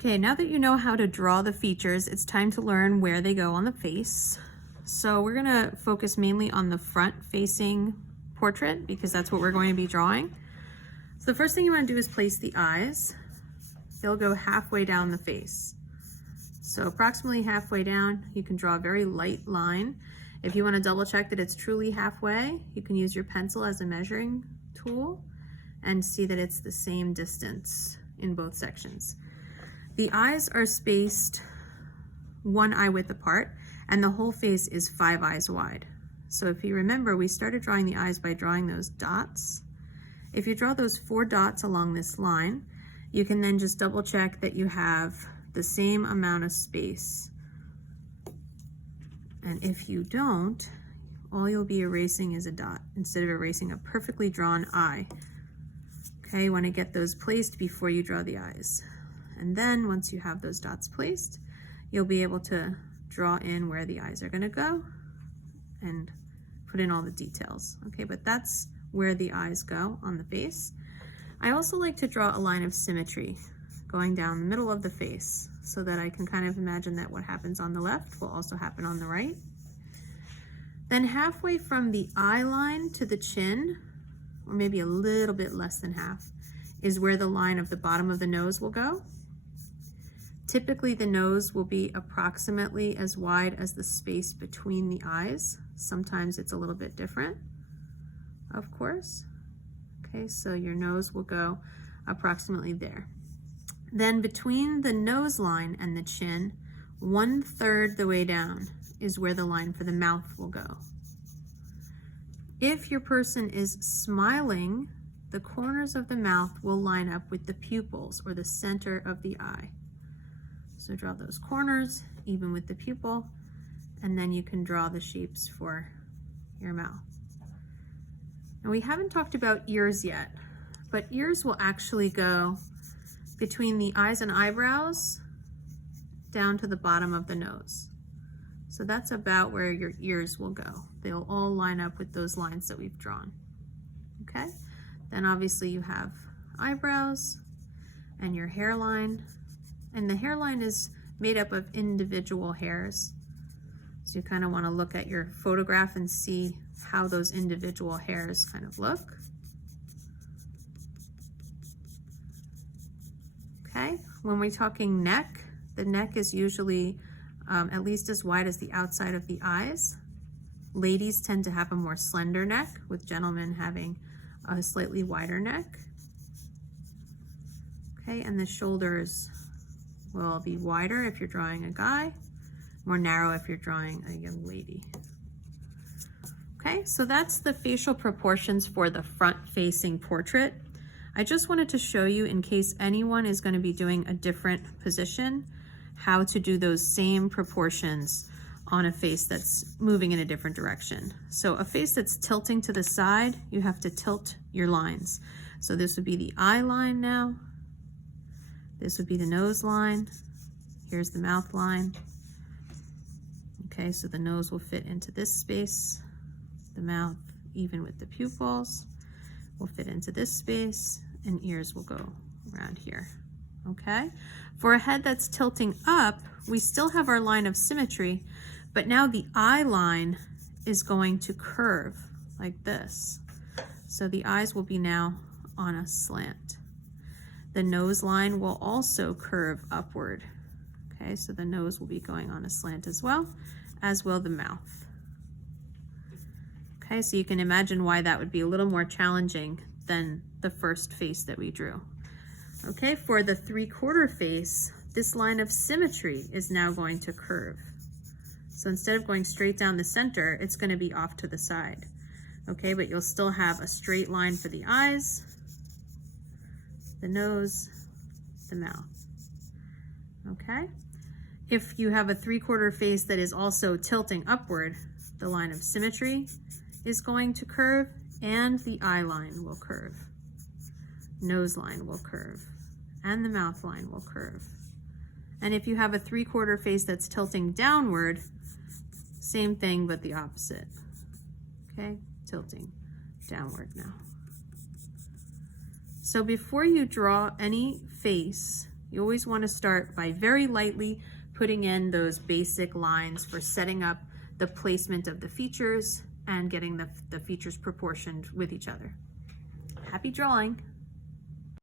Okay, now that you know how to draw the features, it's time to learn where they go on the face. So we're gonna focus mainly on the front-facing portrait because that's what we're going to be drawing. So the first thing you wanna do is place the eyes. They'll go halfway down the face. So approximately halfway down, you can draw a very light line. If you wanna double check that it's truly halfway, you can use your pencil as a measuring tool and see that it's the same distance in both sections. The eyes are spaced 1 eye width apart, and the whole face is 5 eyes wide. So if you remember, we started drawing the eyes by drawing those dots. If you draw those 4 dots along this line, you can then just double check that you have the same amount of space. And if you don't, all you'll be erasing is a dot instead of erasing a perfectly drawn eye. Okay, you want to get those placed before you draw the eyes. And then once you have those dots placed, you'll be able to draw in where the eyes are going to go and put in all the details. Okay, but that's where the eyes go on the face. I also like to draw a line of symmetry going down the middle of the face so that I can kind of imagine that what happens on the left will also happen on the right. Then halfway from the eye line to the chin, or maybe a little bit less than half, is where the line of the bottom of the nose will go. Typically the nose will be approximately as wide as the space between the eyes. Sometimes it's a little bit different, of course. Okay, so your nose will go approximately there. Then between the nose line and the chin, 1/3 the way down is where the line for the mouth will go. If your person is smiling, the corners of the mouth will line up with the pupils or the center of the eye. So draw those corners even with the pupil, and then you can draw the shapes for your mouth. Now we haven't talked about ears yet, but ears will actually go between the eyes and eyebrows down to the bottom of the nose. So that's about where your ears will go. They'll all line up with those lines that we've drawn. Okay? Then obviously you have eyebrows and your hairline. And the hairline is made up of individual hairs. So you kind of want to look at your photograph and see how those individual hairs kind of look. Okay, when we're talking neck, the neck is usually at least as wide as the outside of the eyes. Ladies tend to have a more slender neck, with gentlemen having a slightly wider neck. Okay, and the shoulders will be wider if you're drawing a guy, more narrow if you're drawing a young lady. Okay, so that's the facial proportions for the front-facing portrait. I just wanted to show you, in case anyone is going to be doing a different position, how to do those same proportions on a face that's moving in a different direction. So a face that's tilting to the side, you have to tilt your lines. So this would be the eye line now. This would be the nose line. Here's the mouth line. Okay, so the nose will fit into this space. The mouth, even with the pupils, will fit into this space, and ears will go around here. Okay, for a head that's tilting up, we still have our line of symmetry, but now the eye line is going to curve like this. So the eyes will be now on a slant. The nose line will also curve upward. Okay, so the nose will be going on a slant as well the mouth. Okay, so you can imagine why that would be a little more challenging than the first face that we drew. Okay, for the 3/4 face, this line of symmetry is now going to curve. So instead of going straight down the center, it's going to be off to the side. Okay, but you'll still have a straight line for the eyes, the nose, the mouth. Okay? If you have a 3/4 face that is also tilting upward, the line of symmetry is going to curve and the eye line will curve. Nose line will curve and the mouth line will curve. And if you have a 3/4 face that's tilting downward, same thing but the opposite. Okay, tilting downward now. So before you draw any face, You always want to start by very lightly putting in those basic lines for setting up the placement of the features and getting the features proportioned with each other. Happy drawing!